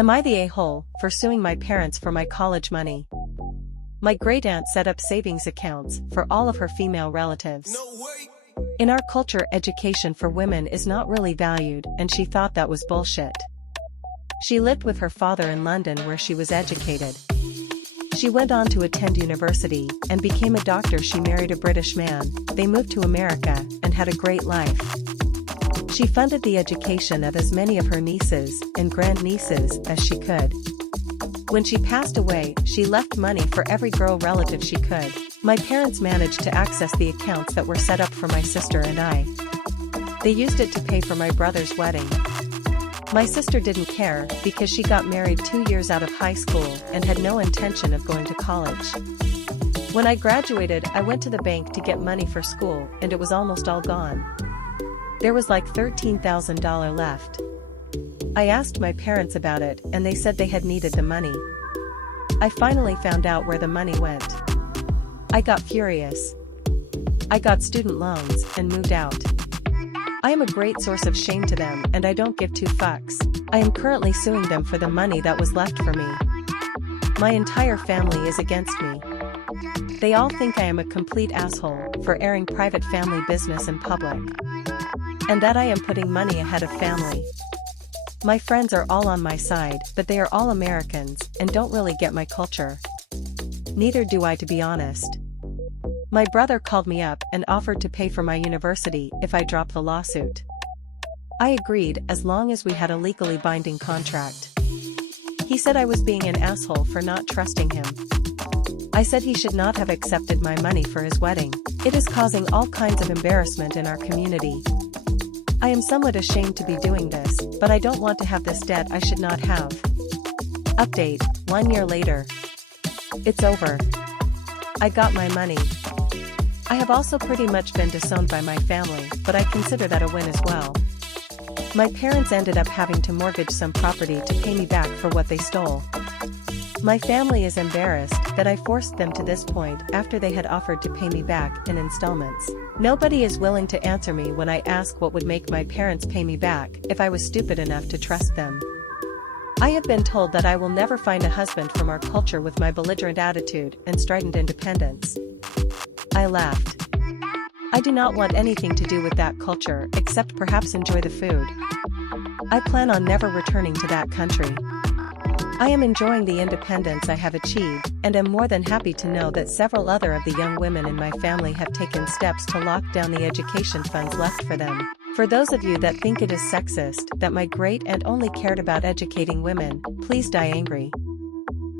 Am I the a-hole for suing my parents for my college money? My great-aunt set up savings accounts for all of her female relatives. In our culture, education for women is not really valued, and she thought that was bullshit. She lived with her father in London where she was educated. She went on to attend university and became a doctor. She married a British man, they moved to America, and had a great life. She funded the education of as many of her nieces and grandnieces as she could. When she passed away, she left money for every girl relative she could. My parents managed to access the accounts that were set up for my sister and I. They used it to pay for my brother's wedding. My sister didn't care because she got married 2 years out of high school and had no intention of going to college. When I graduated, I went to the bank to get money for school and it was almost all gone. There was like $13,000 left. I asked my parents about it and they said they had needed the money. I finally found out where the money went. I got furious. I got student loans and moved out. I am a great source of shame to them and I don't give two fucks. I am currently suing them for the money that was left for me. My entire family is against me. They all think I am a complete asshole for airing private family business in public. And that I am putting money ahead of family. My friends are all on my side, but they are all Americans and don't really get my culture. Neither do I, to be honest. My brother called me up and offered to pay for my university if I dropped the lawsuit. I agreed as long as we had a legally binding contract. He said I was being an asshole for not trusting him. I said he should not have accepted my money for his wedding. It is causing all kinds of embarrassment in our community. I am somewhat ashamed to be doing this, but I don't want to have this debt I should not have. Update, 1 year later. It's over. I got my money. I have also pretty much been disowned by my family, but I consider that a win as well. My parents ended up having to mortgage some property to pay me back for what they stole. My family is embarrassed that I forced them to this point after they had offered to pay me back in installments. Nobody is willing to answer me when I ask what would make my parents pay me back if I was stupid enough to trust them. I have been told that I will never find a husband from our culture with my belligerent attitude and strident independence. I laughed. I do not want anything to do with that culture except perhaps enjoy the food. I plan on never returning to that country. I am enjoying the independence I have achieved and am more than happy to know that several other of the young women in my family have taken steps to lock down the education funds left for them. For those of you that think it is sexist that my great-aunt only cared about educating women, please die angry.